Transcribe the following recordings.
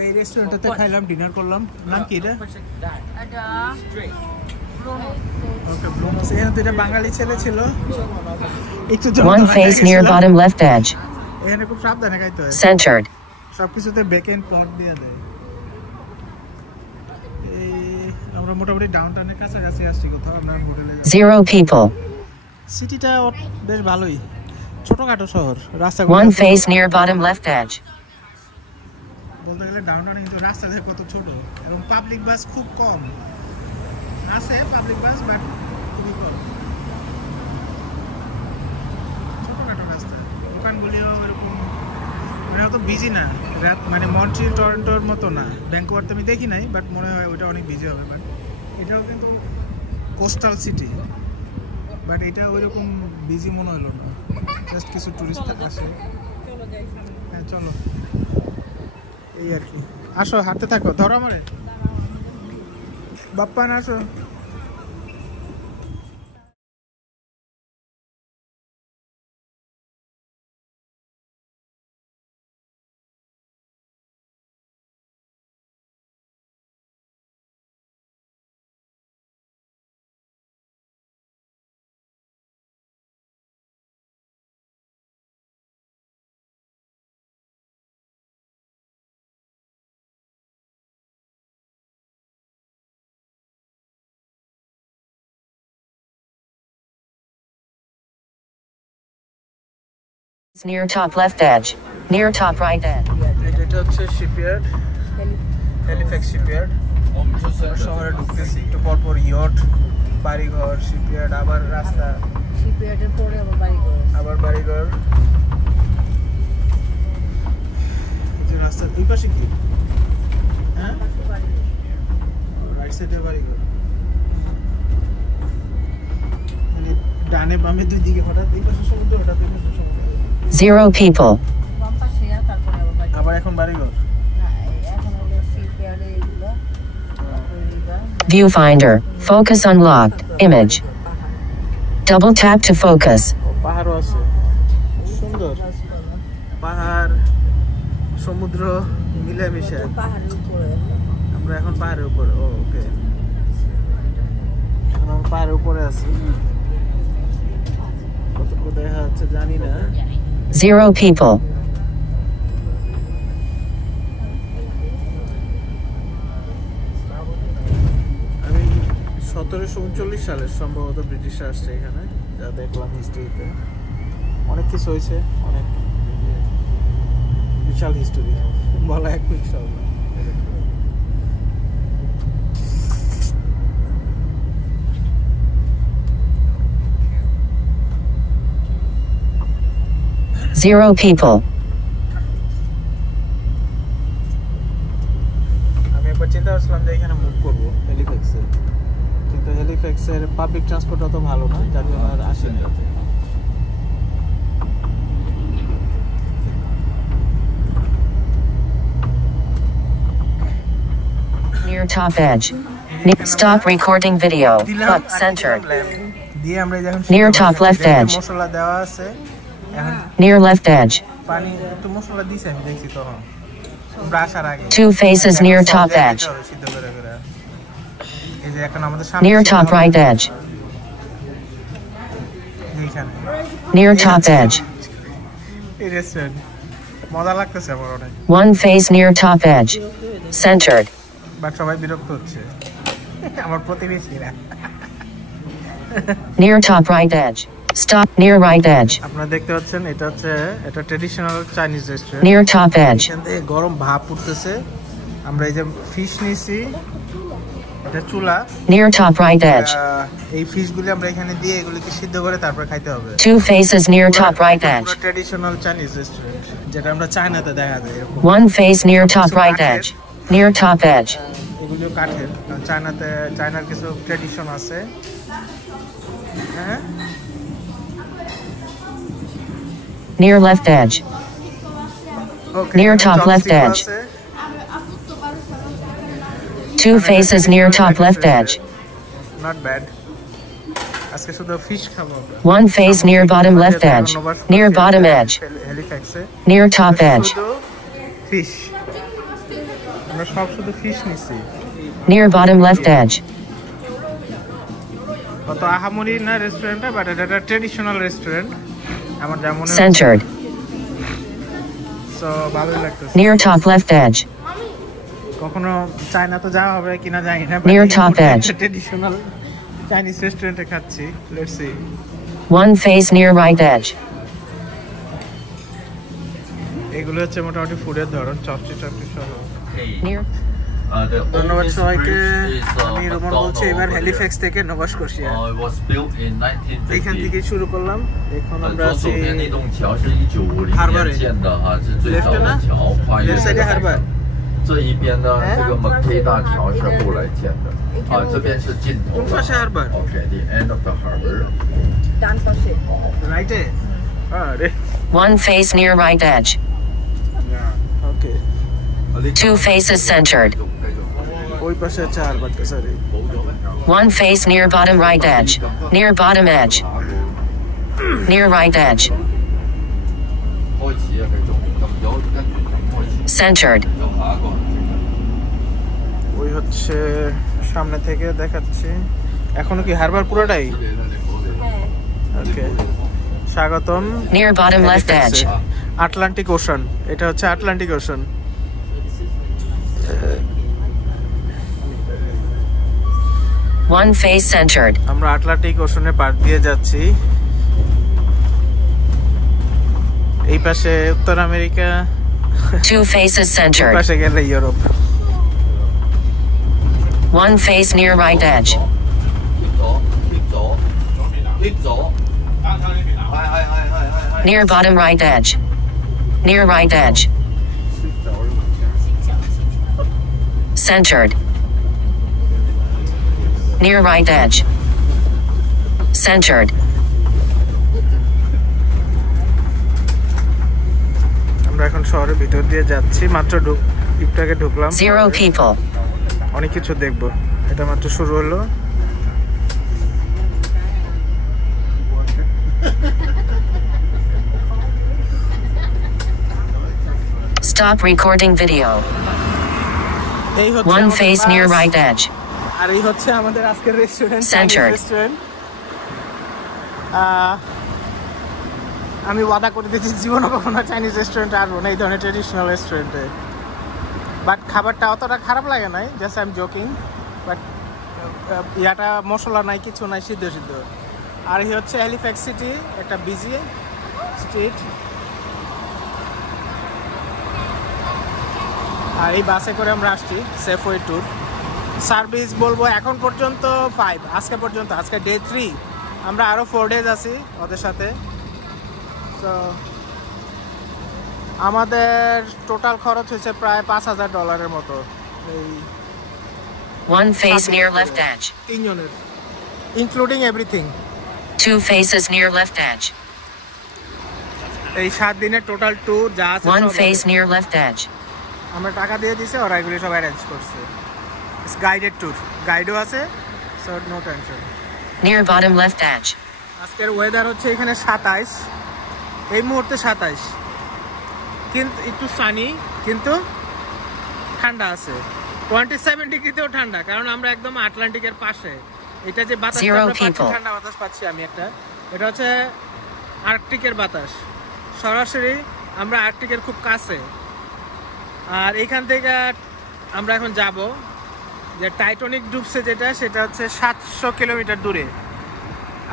এই রেস্টুরেন্টটাতে খাইলাম, ডিনার করলাম। নাম কি এটা? ওকে, ব্লুমস। এখানে তো এটা বাঙালি ছেলে ছিল, একটু One face near bottom left edge. এখানে খুব সাবধানে খাইতে হয়, Centered. সবকিছুতে ব্যাক এন্ড পট দিয়ে দেয়। এই আমরা মোটামুটি ডাউনটাউনের কাছাকাছি আসছি, কোথাও আমরা হোটেলে। 0 people. সিটিটা বেশ ভালোই, ছোটখাটো শহর। রাস্তা One face near bottom left edge. বলতে গেলে ডাউনটাউনে কিন্তু রাস্তা দেখে কত ছোট, এবং পাবলিক বাস খুব কম আছে। পাবলিক বাস বাট খুবই কম, ছোটখাটো রাস্তা। দোকানগুলিও এরকম মানে অত বিজি না, রাত মানে মন্ট্রিল টরন্টোর মতো না। ভ্যাঙ্কুভার তো আমি দেখি নাই, বাট মনে হয় ওইটা অনেক বিজি হবে। বাট এটাও কিন্তু কোস্টাল সিটি, বাট এটা ওইরকম বিজি মনে হলো না। জাস্ট কিছু টুরিস্ট আসে। হ্যাঁ চলো, এই আর কি। আসো, হাঁটতে থাকো, ধরো আমারে বাপ্পা না। আসো, Near top left edge. Near top right edge. এটা হচ্ছে শিপইয়ার্ড, হ্যালিফ্যাক্স শিপইয়ার্ড। শহরে ঢুকতেছি, একটু পরপর ইয়ট, বাড়িঘর, শিপইয়ার্ড, আবার রাস্তা, শিপইয়ার্ডের পরে আবার বাড়িঘর। এই যে রাস্তার দুই পাশে কি, হ্যাঁ রাইট সাইডে বাড়িঘর, মানে ডানে বামে দুই দিকে। হঠাৎ এই পাশে সমুদ্র, হঠাৎ এই পাশে সমুদ্র। 0 people. আবার এখন বাড়িঘর। Viewfinder. Focus unlocked. Image. Double tap to focus. পাহাড়ও আছে, সুন্দর পাহাড় সমুদ্র মিলেমিশে। আমরা এখন পাহাড়ের উপরে। ওকে, এখন আমরা পাহাড়ের উপরে আছি। কতটুকু দেখা যাচ্ছে জানি না। 0 people. আমি 1739 সালের সম্ভবত ব্রিটিশরা আসছে এখানে, যা দেখলাম হিস্ট্রিতে। অনেক কিছু হয়েছে, অনেক বিশাল হিস্টোরি, বলা এক বিশাল না। Zero people. আমি একবার চিন্তা করছিলাম যে এখানে মুভ করবো হ্যালিফ্যাক্সে, কিন্তু হ্যালিফ্যাক্সের পাবলিক ট্রান্সপোর্ট অত ভালো না, যার জন্য আর আসেনি। Near top edge. Stop recording video. But centered. দিয়ে আমরা এখন Near top left edge. মশলা দেওয়া আছে। এখন Near left edge. পানি একটু মশলা দিছে, আমি দেখছি তখন আমরা আসার আগে। 2 faces near top edge. সিদ্ধ করে করে। এই যে এখন আমাদের সামনে Near top right edge. এইখানে Near top edge. এই রেস্টুরেন্ট মজা লাগতেছে আমার অনেক। 1 face near top edge. Centered. But সবাই বিরক্ত হচ্ছে, আমার প্রতিবেশীরা। Near top right edge. Stop near right edge. আপনারা দেখতে পাচ্ছেন, এটা হচ্ছে এটা traditional Chinese restaurant. Near top edge. এখান থেকে গরম ভাপ উঠতেছে। আমরা এই যে ফিশ নিছি, এটা চুলা। Near top right edge. এই ফিশগুলি আমরা এখানে দিয়ে এগুলিকে সিদ্ধ করে তারপর খাইতে হবে। 2 faces near top right edge. পুরো ট্র্যাডিশনাল চাইনিজ রেস্টুরেন্ট, যেটা আমরা চায়নাতে দেখা যায় এরকম। 1 face near top right edge. Near top edge. এগুলিও কাঠের, কারণ চায়নার কিছু ট্র্যাডিশন আছে। হ্যাঁ, Near left edge. Okay, Near top left edge. 2 faces near top left edge. Not bad. আজকে শুধু ফিশ খাবো আমরা। 1 face near bottom left edge. Near bottom edge. হ্যালিফ্যাক্সে Near top edge. শুধু ফিশ। আমরা সব শুধু ফিশ নিছি। Near bottom left edge. কত আহামরি না রেস্টুরেন্টটা, বাট এটা একটা ট্রেডিশনাল রেস্টুরেন্ট আমার যা মনে হয়। Centered. সো ভালোই লাগতেছে। Near top left edge. কখনো চায়না তো যাওয়া হবে কিনা জানি না, Near top edge. Traditional Chinese রেস্টুরেন্টে খাচ্ছি। Let's see. One face near right edge. এগুলো হচ্ছে মোটামুটি ফুডের ধরন, চপচি চপচি সহ। Near. ধন্যবাদ সবাইকে। আমি রোমান বলছি, এবার হ্যালিফ্যাক্স থেকে নভা স্কটিয়া। এখান থেকে শুরু করলাম। এখন আমরা আছি হারবারে। লেফটে না, লেফট সাইডে Harbour. 这一边呢，这个 McKay 大桥是后来建的，这边是尽头了。 OK, the end of the harbor. রাইটে? আরে One face near right edge. ওকে। Two faces centered. ওই পাশে আছে হারবারটা, sorry. One face near bottom right edge. Near bottom edge. Near right edge. 開始啊，繼續咁有跟住咁開始。 Centered. 就下一個。 ওই হচ্ছে সামনে থেকে দেখাচ্ছি। এখনো কি হারবার পুরোটাই? ওকে, স্বাগতম। Near bottom left edge. Atlantic ocean, এটা হচ্ছে Atlantic ocean. One face centered. আমরা আটলান্টিক ওশানের পার দিয়ে যাচ্ছি। এই পাশে উত্তর আমেরিকা, Two faces এই centered. পাশে গেলে Europe. One face near right edge. 貼咗，係。 Near bottom right edge. Near right edge. Centered. Near right edge. Centered. আমরা এখন শহরের ভিতর দিয়ে যাচ্ছি, মাত্র একটু আগে ঢুকলাম। Zero people. অনেক কিছু দেখবো, এটা মাত্র শুরু হলো। Stop recording video. এই হচ্ছে One আমাদের face near বাস। right edge. আর এই হচ্ছে আমাদের আজকের রেস্টুরেন্ট, Centered. রেস্টুরেন্ট। আমি ওয়াদা করে দিয়েছি জীবনে কখনো চাইনিজ রেস্টুরেন্টে আসবো না, এই ধরনের ট্রেডিশনাল রেস্টুরেন্টে। বাট খাবারটা অতটা খারাপ লাগে নাই, just I am joking. But ইয়াটা মশলা নাই, কিছু নাই, সিদ্ধ সিদ্ধ। আর এই হচ্ছে হ্যালিফ্যাক্স সিটি, একটা বিজি স্ট্রিট। আর এই বাসে করে আমরা আসছি সেফওয়ে ট্যুর। সার্ভিস বলবো এখন পর্যন্ত 5, আজকে পর্যন্ত, আজকে ডে 3। আমরা আরও 4 ডেজ আছি ওদের সাথে। তো আমাদের টোটাল খরচ হয়েছে প্রায় $5,000 মতো, এই One face near left edge. 3 জনের, including everything. Two faces near left edge. এই 7 দিনের টোটাল ট্যুর যা আছে One সব face ওদের। near left edge. আমরা টাকা দিয়ে দিছে, ওরা এগুলি সব অ্যারেঞ্জ করছে। গাইডেড ট্যুর, গাইডও আছে, so no tension. Near bottom left edge. আজকের ওয়েদার হচ্ছে এখানে 27, এই মুহূর্তে 27, কিন্তু একটু সানি, কিন্তু ঠান্ডা আছে। 27 ডিগ্রিতেও ঠান্ডা, কারণ আমরা একদম আটলান্টিকের পাশে। এটা যে বাতাস Zero আমরা পাচ্ছি, people. ঠান্ডা বাতাস পাচ্ছি আমি একটা, এটা হচ্ছে আর্কটিকের বাতাস। সরাসরি আমরা আর্কটিকের খুব কাছে। আর এখান থেকে আমরা এখন যাব যে টাইটানিক ডুবছে যেটা, সেটা হচ্ছে 700 কিলোমিটার দূরে।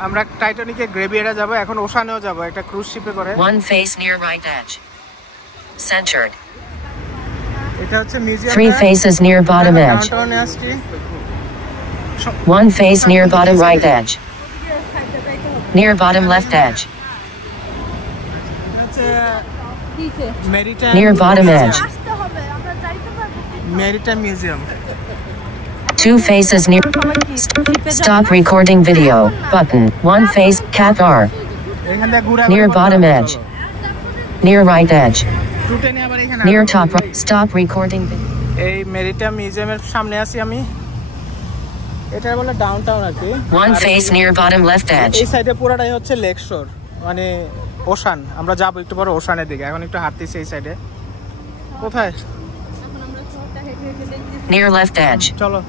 আমরা টাইটানিকে গ্রেভিয়ারে যাব, এখন ওশানেও যাব একটা ক্রুজ শিপে করে। One face near right edge. Centered. এটা হচ্ছে museum. Three faces near bottom edge. ডাউনটাউনে আসছি। One face near bottom right edge. Near bottom left edge. হচ্ছে maritime, Near bottom edge. Maritime museum. Two faces near. Stop recording video. Button. One face. Cap R. এখান থেকে ঘুরে Near bottom edge. Near right edge. টুটেনে আবার এখানে Near আসবো। top right. Stop recording video. এই maritime মিউজিয়ামের সামনে আছি আমি। এটা বলে ডাউনটাউন আর কি। One আর face near bottom left edge. এই সাইডে পুরোটাই হচ্ছে লেক শোর, মানে ওশান। আমরা যাবো একটু পরে ওশানের দিকে, এখন একটু হাঁটতেছি এই সাইডে। কোথায়? Near left edge. চলো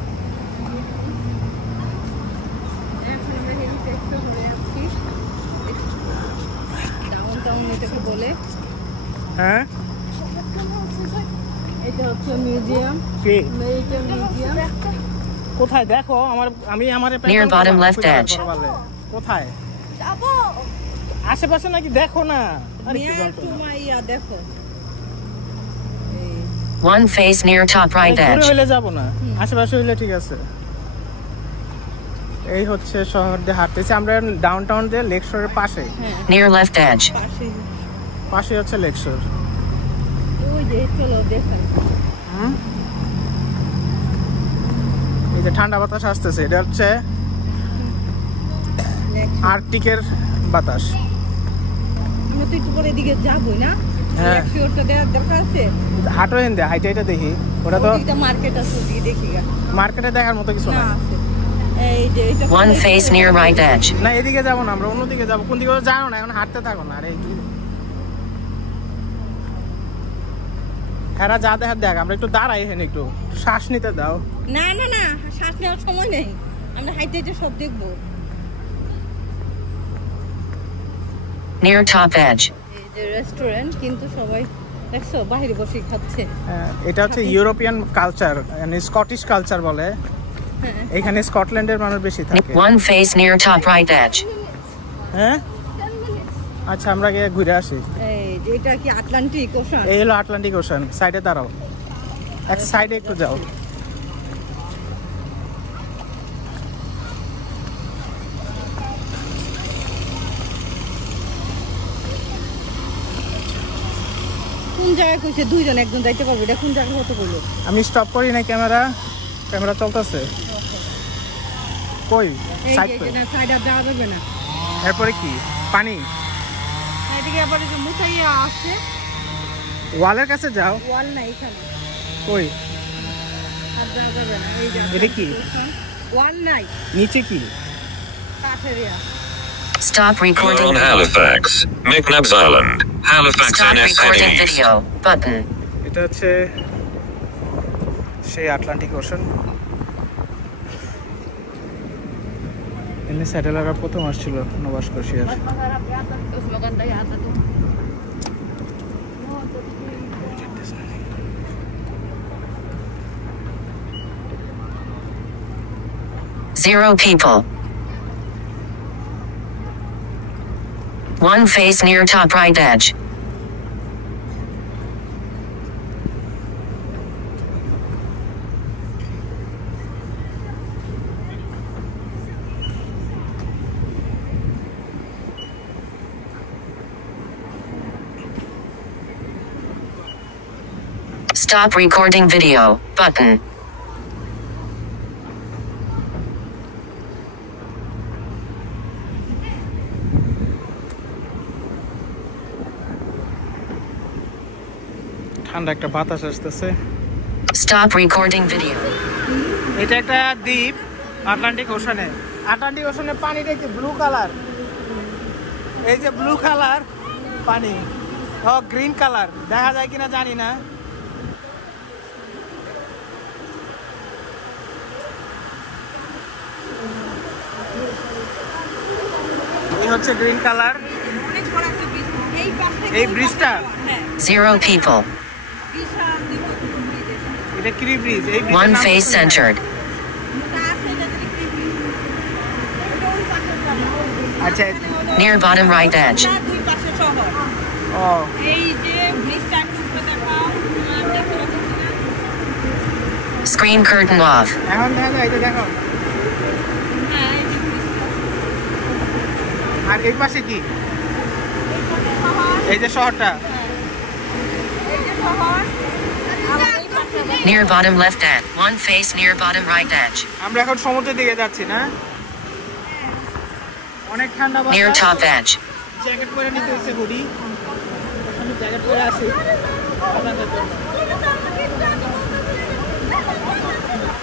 ডাউনটাউন এটাকে বলে। হ্যাঁ এটা হচ্ছে মিউজিয়াম। কি এইটা মিউজিয়াম। কোথায় দেখো আমি আমার Near bottom left edge. কোথায় আশেপাশে নাকি দেখো না আরে কি নিয়ার বলতো টু মাইয়া দেখো। One face near top right দূরে edge. হইলে যাব না আশেপাশে হইলে ঠিক আছে এই হচ্ছে শহর দিয়ে হাঁটতেছি আমরা ডাউনটাউন দিয়ে লেক শোরের পাশে Near left edge. পাশে পাশে হচ্ছে লেক শোর ওই যে চলো দেখো। এই যে ঠান্ডা বাতাস আসতেছে এটা হচ্ছে আর্কটিকের বাতাস আমরা তো একটু পরে এদিকে যাবই না? হ্যাঁ। লেকশোরটা দেওয়ার দরকার আছে। হাঁটো হিন্দে হাইটে এটা দেখি ওটা তো ওদিকটা মার্কেট আছে, ওদিকে দেখি গা। মার্কেটে দেখার মতো কিছু না না আছে। এই যে এটা One face near right edge. না এদিকে যাবো না আমরা অন্যদিকে যাবো কোন দিকে জানো না এখন হাঁটতে থাকো না আরে কি হ্যাঁ যা দেখার দেখ আমরা একটু দাঁড়াই এখানে একটু শ্বাস নিতে দাও না না না, শ্বাস নেওয়ার সময় নেই, আমরা হাইটে হাইটে সব দেখবো। Near top edge. এই যে রেস্টুরেন্ট, কিন্তু সবাই দেখছো বাইরে বসে খাচ্ছে। এটা হচ্ছে ইউরোপিয়ান কালচার মানে স্কটিশ কালচার বলে এখানে স্কটল্যান্ডের মানুষ বেশি থাকে One face near top right edge. হ্যাঁ আচ্ছা আমরা গিয়ে ঘুরে আসি এই যে এটা কি আটলান্টিক ওশান? এই হলো আটলান্টিক ওশান সাইডে দাঁড়াও এক সাইডে একটু যাও কোন জায়গায় কইছে দুইজন একজন যাইতে পারবে, এটা কোন জায়গায় হতে বললো? আমি স্টপ করি না ক্যামেরা চলতেছে কই এই সাইড যে না, সাইড আর যাওয়া যাবে না। এরপরে কি পানি এদিকে আবার এই যে মুসাইয়া আছে, ওয়ালের কাছে যাও ওয়াল নাই এখানে, কই আর যাওয়া যাবে না। এই যে এটা কি ওয়াল নাই, নিচে কি কাঠের ইয়া। Stop You're recording. on Halifax, McNabbs Island, Halifax Stop recording NSNE. video. Button. এটা হচ্ছে সেই আটলান্টিক ওশান এমনি স্যাটেলাইটরা প্রথম আসছিল Nova স্কটিয়ার Zero people. One face near top right edge. Stop recording video button. ঠান্ডা একটা বাতাস আসতেছে Stop recording video. এটা একটা দ্বীপ আটলান্টিক ওশানে পানিটা কি ব্লু কালার এই যে ব্লু কালার পানি ও গ্রিন কালার দেখা যায় কিনা জানি না এই হচ্ছে গ্রিন কালার অনেক বড় একটা ব্রিজ, এই পাশ থেকে এই ব্রিজটা হ্যাঁ, Zero people. বিশাল দ্বীপ। এটা কি ব্রিজ এই One face centered. আচ্ছা Near bottom right edge. দুই পাশে শহর। ও এই যে ব্রিজটা একটু দেখাও, দেখতে পাচ্ছি না? Screen curtain off. এখন দেখা যায় এটা দেখো হ্যাঁ, এই যে আর এই পাশে কি শহর, এই যে শহরটা এই যে শহর, আবার এই পাশে Near bottom left edge. One face near bottom right edge. আমরা এখন সমুদ্রের দিকে যাচ্ছি না অনেক ঠান্ডা Near বাতাস top edge. জ্যাকেট পরে নিতে হচ্ছে হুডি আমি জ্যাকেট পরে আছি আপনাদের জন্য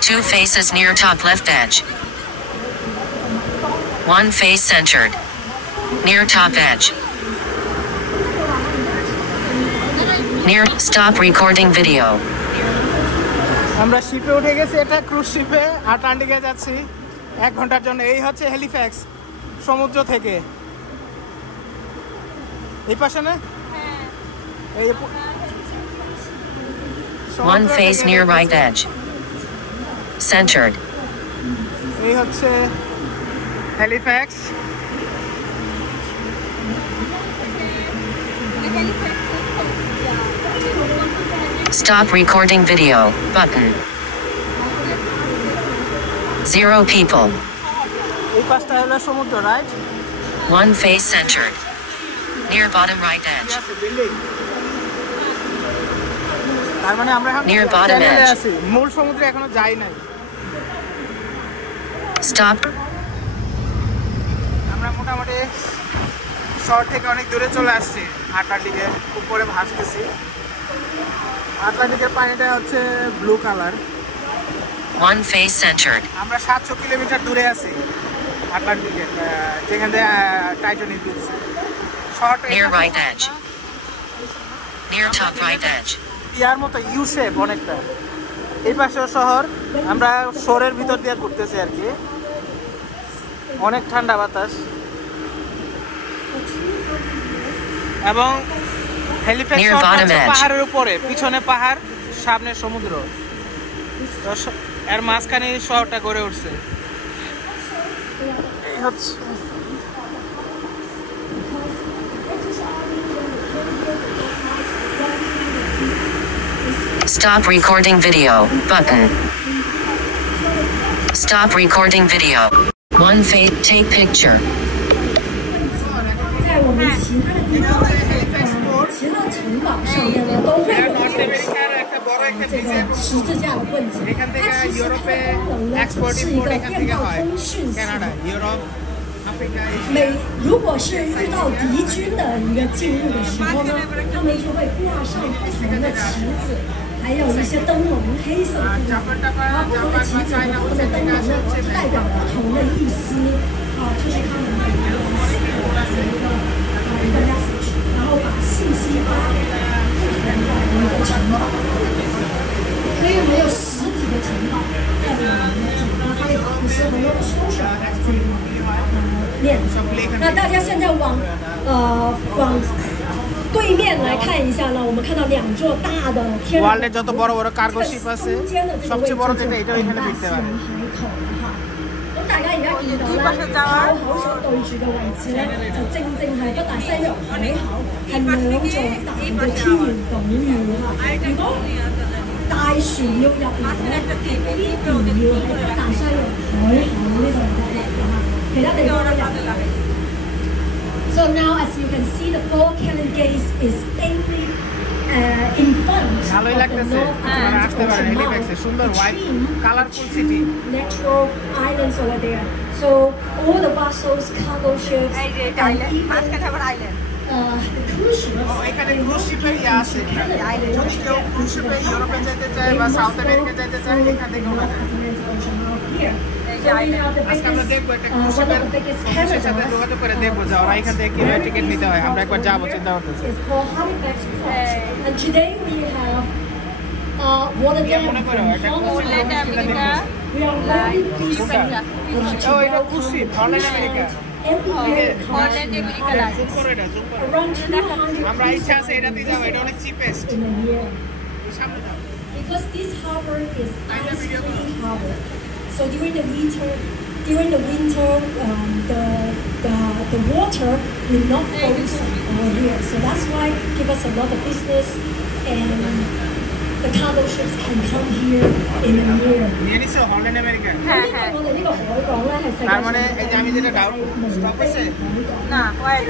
Two faces near top left edge. One face centered. Near top edge. Near stop recording video. আমরা শিপে উঠে গেছি, এটা ক্রুজ শিপে আটলান্টিকে যাচ্ছি 1 ঘন্টার জন্য। এই হচ্ছে হেলিফ্যাক্স সমুদ্র থেকে। এই পাশে না এই যে One face near right edge. Centered. এই হচ্ছে হেলিফ্যাক্স। Stop recording video button. 0 people. এই পাশটা হলো সমুদ্র, right? One face centered. Near bottom right edge. Building. তার মানে আমরা এখন Near bottom চ্যানেলে edge. আছি, মূল সমুদ্রে এখনো যাই নাই। Stop. আমরা মোটামুটি শহর থেকে অনেক দূরে চলে আসছি, আটলান্টিকে উপরে ভাসতেছি। আটলান্টিকের পানিটা হচ্ছে blue colour. One face centered. আমরা 700 কিলোমিটার দূরে আছি আটলান্টিকের, যেখান থেকে টাইটানিক ডুবছে। শহরটা Near right edge. Near top right edge. ইয়ার মতো ইউ শেপ অনেকটা। এই পাশেও শহর, আমরা শহরের ভিতর দিয়ে ঘুরতেছি আর কি। অনেক ঠান্ডা বাতাস এবং হেলিপ্যাড Near শহরটা bottom হচ্ছে edge. পাহাড়ের উপরে, পিছনে পাহাড়, সামনে সমুদ্র। তো এর মাঝখানে শহরটা গড়ে উঠছে। এই হচ্ছে Stop recording video button. Stop recording video. One face take picture. 在我们其他的地方，其他城堡上面呢，都会有这个十字架的棍子。它其实它的功能呢，只是一个电报通讯系统。 Europe, Africa message， 然后把信息发给不同的一个城堡，所以我们有10几个城堡在我们的整个还有是很多的 social 这个面。那大家现在往对面来看一下呢，我们看到2座大的天然 ওয়ার্ল্ডের যত বড় বড় কার্গো শিপ আছে, 中间的这个位置 সবচেয়ে বড় যেটা এটা 很 এখানে 大 দেখতে 自 পারেন। 然海口啦嚇。咁大家而家見到咧，口所對住嘅位置咧，就正係北大西洋海口，係2座大嘅天然島嶼嚇。如果大船要入嚟咧，係必然要喺北大西洋海口呢度入嚟㗎嚇，其他地方都入唔到。So now, as you can see, the 4 Cannon Gates is aiming in front ভালোই of the লাগতেছে, North আপনারা আসতে Atlantic পারেন Ocean হেলিপ্যাক্সে, mouth সুন্দর white between colourful city. natural islands over there. So all the vessels, cargo ships, and even the cruise ships. এখানে cruise শিপের ইয়ে আছে, যদি কেউ ক্রুজ শিপে ইউরোপে যেতে চায় বা সাউথ আমেরিকা যেতে চায়, এখান থেকে ওঠা যায়। আজকে আমরা দেখবো একটা ক্রুজ শিপের অফিসের সাথে যোগাযোগ করে দেখবো যে ওরা এখান থেকে কিভাবে টিকিট নিতে হয়। আমরা একবার যাবো, চিন্তা করতেছি। It's called Halifax Port. And today we have water dam মনে করো এটা from cruise ship, We are very pleased ও এটা cruise ship, Holland America. everywhere zoom করো এটা, জুম করো। around 200 আমরা ইচ্ছা আছে এটাতে যাবো, এটা অনেক চিপেস্ট। in a year. সামনে যাও। Because this harbor is ice-free harbor. So during the winter, the water will not frozen over here. So that's why give us a lot of business, and the cargo ships can come here in a year. নিয়ে নিছো Holland America? 我哋呢個海港咧係世界 তার মানে এই যে আমি যেটা doubt stop হয়েছে, 即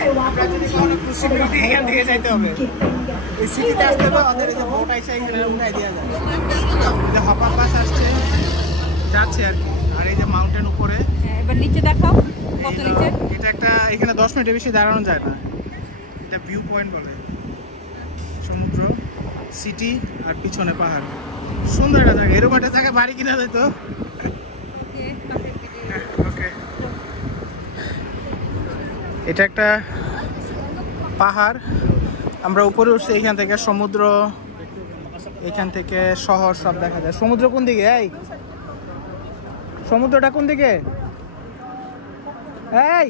係話 আমরা যদি কোনো ক্রুজ শিপে উঠি এখান থেকে যাইতে হবে। এই সিটিতে আসতে হবে, ওদের এই যে বোট আইসা এখানে উঠাই দেওয়া যায়। এই যে হপার বাস আসছে, যাচ্ছে আর কি। আর এই যে মাউন্টেন উপরে, এবার নিচে দেখাও কত নিচে। এটা একটা, এখানে 10 মিনিটের বেশি দাঁড়ানো যায় না। এটা ভিউ পয়েন্ট বলে, সমুদ্র, সিটি আর পিছনে পাহাড়। সুন্দর একটা জায়গা, এরকম একটা জায়গায় বাড়ি কিনা যায় তো। ওকে, এটা একটা পাহাড়, আমরা উপরে উঠছি, এখান থেকে সমুদ্র এখান থেকে শহর সব দেখা যায়। সমুদ্র কোন দিকে? এই সমুদ্রটা কোন দিকে? এই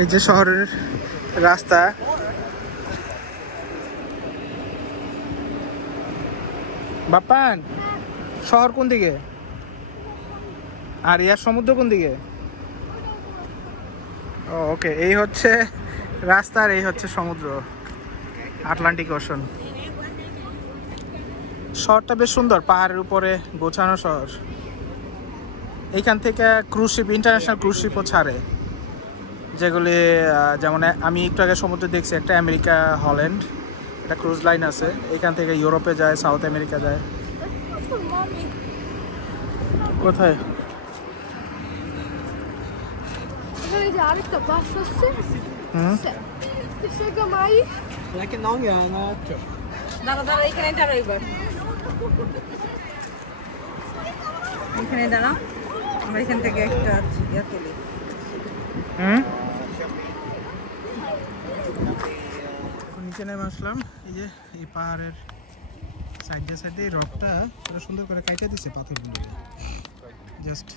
এই যে শহরের রাস্তা, বাপ্পান শহর কোন দিকে আর ইয়ার সমুদ্র কোন দিকে? ওকে, এই হচ্ছে রাস্তার, এই হচ্ছে সমুদ্র, আটলান্টিক ওশন। শহরটা বেশ সুন্দর, পাহাড়ের উপরে গোছানো শহর। এইখান থেকে ক্রুজ শিপ, ইন্টারন্যাশনাল ক্রুজ শিপও ছাড়ে, যেগুলি যেমন আমি একটু আগে সমুদ্রে দেখছি একটা আমেরিকা হল্যান্ড, একটা ক্রুজ লাইন আছে, এখান থেকে ইউরোপে যায়, সাউথ আমেরিকা যায়। কোথায়? দাঁড়া দাঁড়া, এখানে দাঁড়া, এবার এখানে দাঁড়া, আমরা এখান থেকে একটা ইয়া তুলি। নিচে নেমে আসলাম। এই যে এই পাহাড়ের সাইডে সাইডে রকটা সুন্দর করে কাইটে দিচ্ছে পাথরগুলো, জাস্ট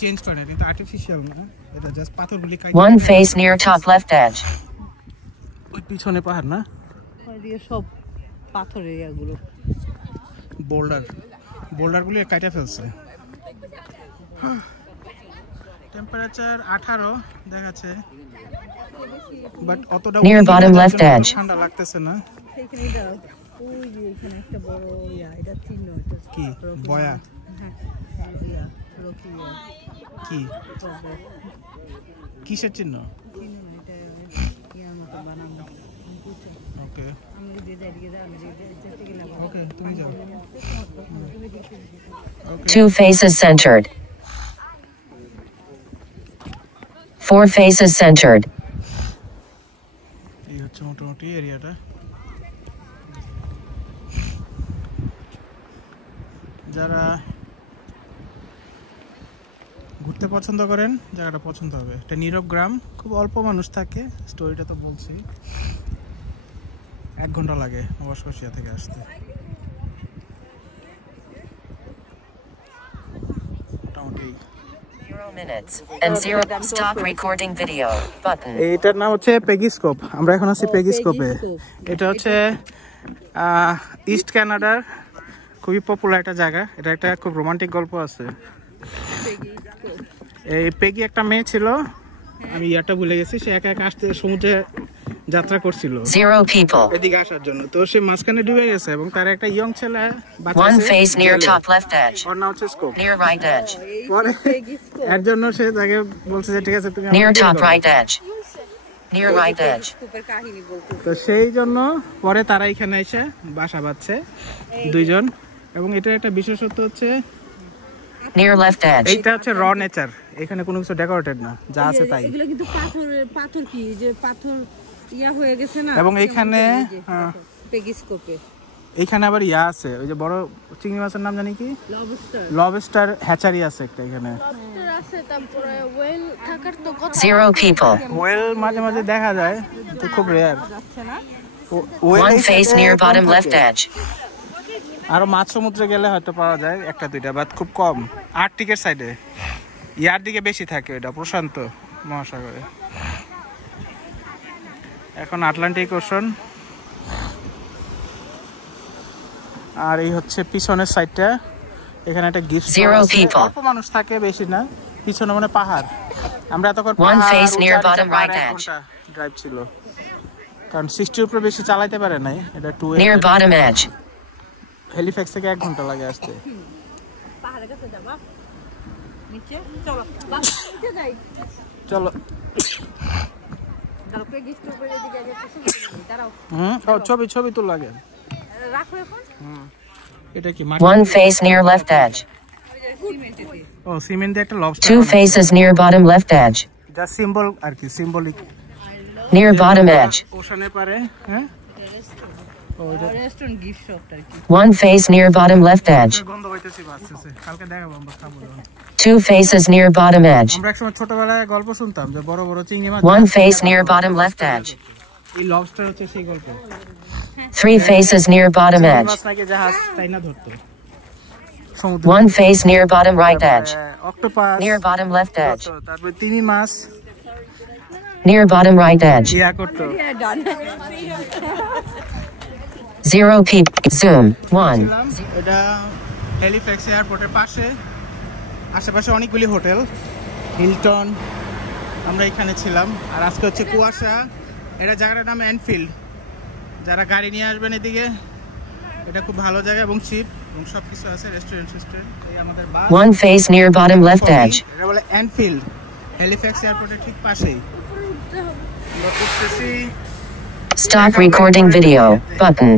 চেঞ্জ করে না, এটা আর্টিফিশিয়াল না, এটা জাস্ট পাথরগুলি কাইটে। One face near top left edge. ওই পিছনে পাহাড় না, ওইদিকে সব পাথরের ইয়াগুলো, বোল্ডারগুলো কাইটে ফেলছে। টেম্পারেচার 18 দেখাচ্ছে, বাট অতটা Near bottom left edge. ঠান্ডা লাগতেছে না। সেইখানে দাও, ওই যে এখানে একটা বড় ইয়া, এটা চিহ্ন, এটা কি বয়া? হ্যাঁ, ইয়া রকি ইয়া, কি কিসের চিহ্ন? চিহ্ন না, এটা ইয়ার মতো বানানো। ওকে আমি যে দিকে যাই, আমি যেতে গেলাম। ওকে, তুমি যাও। Two faces centered. Four faces centered. এই হচ্ছে মোটামুটি এরিয়াটা। যারা ঘুরতে পছন্দ করেন জায়গাটা পছন্দ হবে। এটা নীরব গ্রাম, খুব অল্প মানুষ থাকে, স্টোরিটা তো বলছি। 1 ঘন্টা লাগে নোভা স্কটিয়া থেকে আসতে মোটামুটি। 0 minutes and 0 stop recording video button. এইটার নাম হচ্ছে পেগিস্কোপ। আমরা এখন আছি পেগিস্কোপে। এটা হচ্ছে ইস্ট কানাডার খুবই পপুলার একটা জায়গা। এটা একটা খুব রোমান্টিক গল্প আছে। এই পেগি একটা মেয়ে ছিল, আমি ইয়াটা ভুলে গেছি, সে একা একা আসতে সমুদ্রে যাত্রা করছিল 0 people. এদিকে আসার জন্য। তো সে মাঝখানে ডুবে গেছে এবং তার একটা ইয়ং ছেলে One face near top left edge. ওর নাম হচ্ছে স্কোপ। Near right edge. পরে এর জন্য সে তাকে বলছে যে ঠিক আছে তুমি Near top right edge. Near right edge. স্কুপের কাহিনী বলতে। তো সেই জন্য পরে তারা এখানে এসে বাসা বাঁধছে দুইজন। এবং এটা একটা বিশেষত্ব হচ্ছে Near left edge. এইটা হচ্ছে র নেচার, এখানে কোনো কিছু ডেকোরেটেড না, যা আছে তাই। এগুলো কিন্তু পাথর কি যে পাথর ইয়া হয়ে গেছে না। এবং এইখানে পেগিস্কোপে এইখানে আবার ইয়া আছে, ওই যে বড় চিংড়ি মাছের নাম জানি কি, লবস্টার। লবস্টার হ্যাচারি আছে একটা এখানে। 0 people. ওয়েল মাঝে মাঝে দেখা যায়, কিন্তু খুব রেয়ার। যাচ্ছে না। One face near bottom left edge. আরো মাছ সমুদ্রে গেলে হয়তো পাওয়া যায় একটা দুইটা, বাট খুব কম। আর্কটিকের সাইডে, ইয়ার দিকে বেশি থাকে, ওইটা প্রশান্ত মহাসাগরে। এখন আটলান্টিক ওশন। আর এই হচ্ছে পিছনের সাইডটা, এখানে একটা গিফট 0 people. অল্প মানুষ থাকে, বেশি না। পিছনে মানে পাহাড়। আমরা তখন One face near bottom right edge. Drive ছিল, কারণ 60 উপরে বেশি চালাইতে পারে নাই। এটা 2 Near bottom edge. হেলিফ্যাক্স থেকে 1 ঘন্টা লাগে আসতে। পাহাড়ের কাছে যাবা নিচে, চলো নিচে যাই। চলো দাঁড়াও, পেগিস্কোপের এদিকে আগে একটু দাঁড়াও। ও ছবি তো লাগে। রাখো এখন। এটা কি One face near left edge. ও সিমেন্ট দিয়ে একটা lobster. 2 faces near bottom left edge. যা সিম্বল আর কি, symbolic. Near bottom edge. Oshane পারে, হ্যাঁ রেস্টুরেন্ট গিফট শপ আর কি। One face near bottom left edge. গন্ধ হইতেছে বাসছে কালকে দেখাবো আমরা খাবো। 2 faces near bottom edge. আমরা একসময় ছোটবেলায় গল্প শুনতাম যে বড় বড় চিংড়ি মাছ। 1 face near bottom left edge. এই লবস্টার হচ্ছে সেই গল্প। 3 faces near bottom edge. মাছ নাকি জাহাজ তাই না ধরতো। 1 face near bottom right edge. Octopus Near bottom left edge. তারপর তিমি মাছ Near bottom right edge. ইয়া করতো। 0 peep. Zoom. 1. এটা হ্যালিফ্যাক্স এয়ারপোর্টের পাশে আশেপাশে অনেকগুলি হোটেল হিলটন আমরা এখানে ছিলাম আর আজকে হচ্ছে কুয়াশা এটা জায়গাটার নাম এনফিল্ড যারা গাড়ি নিয়ে আসবেন এদিকে এটা খুব ভালো জায়গা এবং চিপ এবং সব কিছু আছে রেস্টুরেন্ট এই আমাদের বাস 1 face near bottom left edge. এটা বলে এনফিল্ড হ্যালিফ্যাক্স এয়ারপোর্টের ঠিক পাশেই আমরা করতেছি Stop recording video. Button.